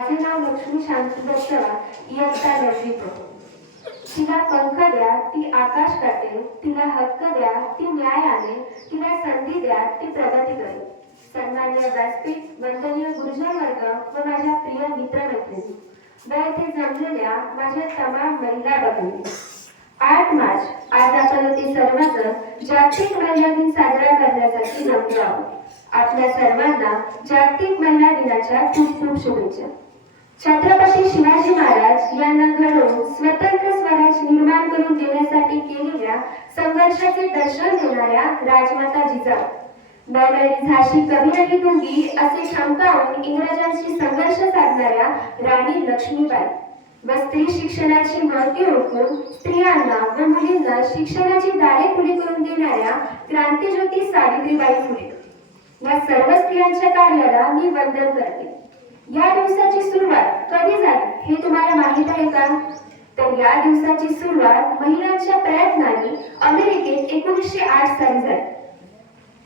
माझे नाव लक्ष्मी शांतीदत्त चव्हाण, इयत्ता 9वी प. तिला पंख द्या ती आकाश गाठेल, तिला हक्क द्या ती न्याय आणेल, तिला संधी द्या ती प्रगती करेल. सन्माननीय व्यासपीठ, वंदनीय गुरुजन वर्ग व माझ्या प्रिय मित्र मैत्रिणी, व येथे जमलेल्या माझ्या तमाम महिला भगिनी, 8 मार्च आज आपण ते सर्वजण जागतिक महिला दिन साजरा करण्यासाठी जमलो आहोत. आपल्या सर्वांना जागतिक महिला दिनाच्या खूप खूप शुभेच्छा. छत्रपती शिवाजी महाराज यांना घडवून स्वतंत्र स्वराज निर्माण करून देण्यासाठी केलेल्या संघर्षाचे दर्शन देणाऱ्या राजमाता जिजाऊ, मैं मेरी झाशी कभी नहीं दूंगी असे ठणकावून इंग्रजांशी संघर्ष साधणाऱ्या राणी लक्ष्मीबाई व स्त्री शिक्षणाची महत्त्व ओळखून स्त्रियांना व मुलींना शिक्षणाची दारे खुली करून देणाऱ्या क्रांतिज्योती सावित्रीबाई फुले या सर्व स्त्रियांच्या कार्याला मी वंदन करते. या दिवसाची सुरुवात कधी झाली हे तुम्हाला माहित आहे का? तर या दिवसाची सुरुवात महिलांच्या प्रयत्नांनी अमेरिकेत 1908 साली झाली.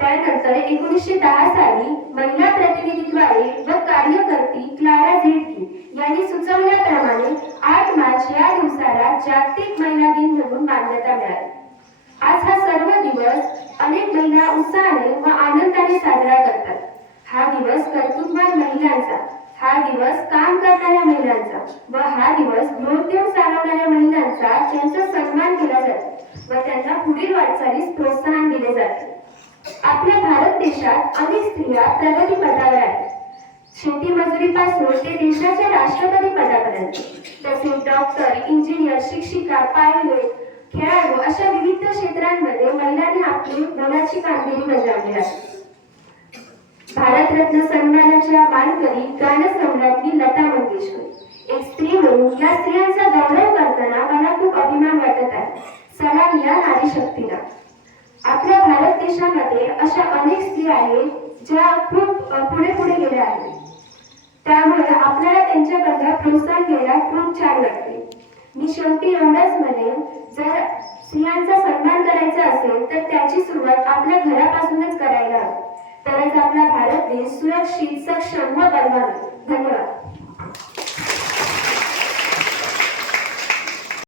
त्यानंतर 1910 साली महिला प्रतिनिधीद्वारे व कार्यकर्ती क्लारा झेडकी यांनी सुचवल्याप्रमाणे 8 मार्च या दिवसाला जागतिक महिला दिन म्हणून मान्यता मिळाली. आज हा सर्व दिवस अनेक महिला उत्साहाने व आनंदाने साजरा करतात. हा दिवस कर्तृत्ववान महिलांचा, हा दिवस काम करणाऱ्या महिलांचा व हा दिवस गृहोद्योग चालवणाऱ्या महिलांचा त्यांचा सन्मान केला जातो व त्यांना पुढील वाटचालीस प्रोत्साहन दिले जाते. आपल्या भारत देशात अनेक स्त्रिया प्रगती पथावर आहेत. शेती मजुरीपासून ते देशाच्या राष्ट्रपती पदापर्यंत, तसेच डॉक्टर, इंजिनियर, शिक्षिका, पायलट, खेळाडू अशा विविध क्षेत्रांमध्ये महिलांनी आपली मोलाची कामगिरी बजावली आहे. भारतरत्न सन्मानाच्या मानकरी गानसम्राज्ञी लता मंगेशकर एक स्त्री म्हणून या स्त्रियांचा गौरव करताना मला खूप अभिमान वाटत आहे. सलाम या नारी शक्तीला. आपल्या भारत देशामध्ये अशा अनेक स्त्रिया आहेत ज्या खूप पुढे गेल्या आहेत. त्यामुळे आपल्याला त्यांच्याकडे प्रोत्साहन घ्यायला खूप छान वाटते. मी शेवटी एवढंच म्हणेन, जर स्त्रियांचा सन्मान करायचा असेल तर त्याची सुरुवात आपल्या घरापासूनच करायला हवी. तरच आपला भारत देश सुरक्षित, सक्षम व बलवान. धन्यवाद.